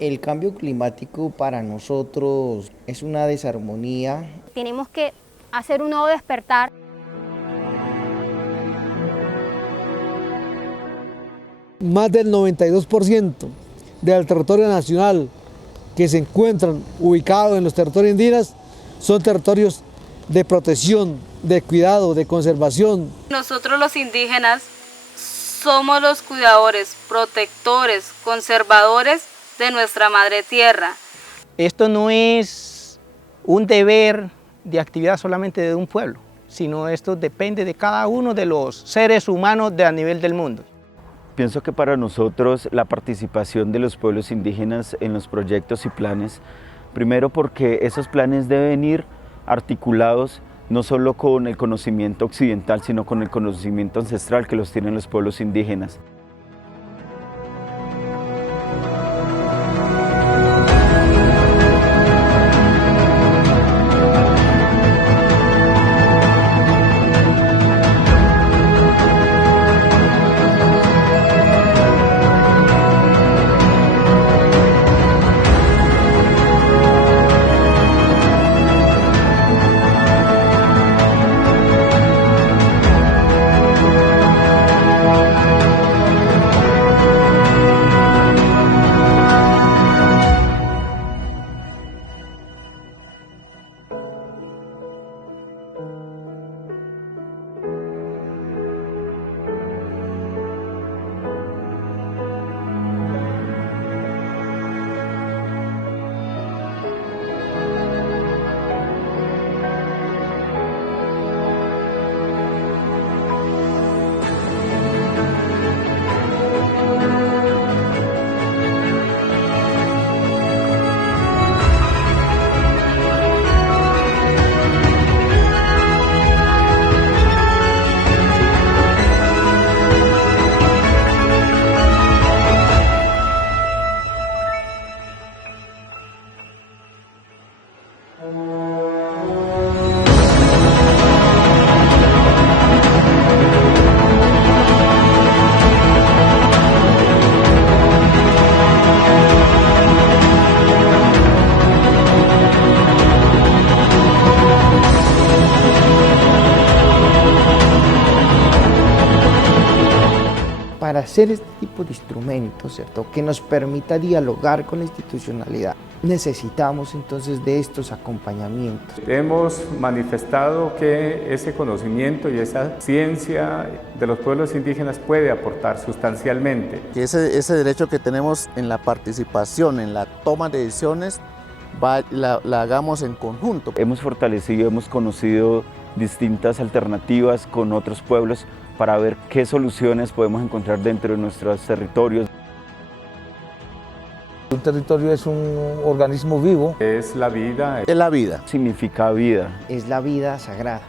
El cambio climático para nosotros es una desarmonía. Tenemos que hacer un nuevo despertar. Más del 92% del territorio nacional que se encuentran ubicados en los territorios indígenas son territorios de protección, de cuidado, de conservación. Nosotros los indígenas somos los cuidadores, protectores, conservadores de nuestra madre tierra. Esto no es un deber de actividad solamente de un pueblo, sino esto depende de cada uno de los seres humanos a nivel del mundo. Pienso que para nosotros la participación de los pueblos indígenas en los proyectos y planes, primero porque esos planes deben ir articulados no solo con el conocimiento occidental, sino con el conocimiento ancestral que los tienen los pueblos indígenas. Para hacer este tipo de instrumentos, ¿cierto?, que nos permita dialogar con la institucionalidad, necesitamos entonces de estos acompañamientos. Hemos manifestado que ese conocimiento y esa ciencia de los pueblos indígenas puede aportar sustancialmente. Que ese derecho que tenemos en la participación, en la toma de decisiones, la hagamos en conjunto. Hemos fortalecido, hemos conocido distintas alternativas con otros pueblos para ver qué soluciones podemos encontrar dentro de nuestros territorios. Un territorio es un organismo vivo. Es la vida. Es la vida. Significa vida. Es la vida sagrada.